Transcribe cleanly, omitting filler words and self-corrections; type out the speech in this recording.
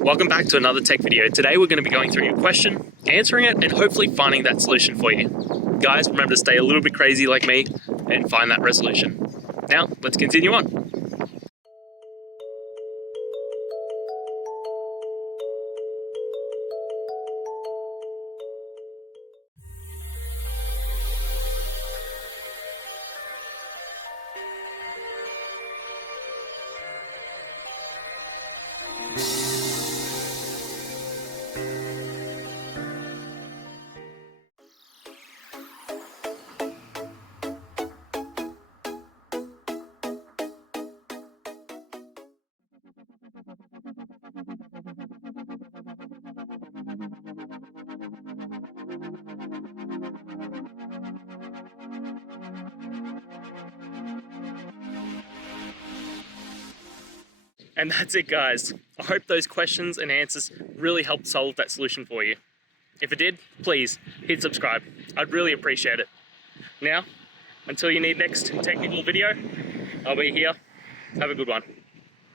Welcome back to another tech video. Today we're going to be going through your question, answering it, and hopefully finding that solution for you. Guys, remember to stay a little bit crazy like me and find that resolution. Now, let's continue on. And that's it, guys. I hope those questions and answers really helped solve that solution for you. If it did, please hit subscribe. I'd really appreciate it. Now, until you need next technical video, I'll be here. Have a good one.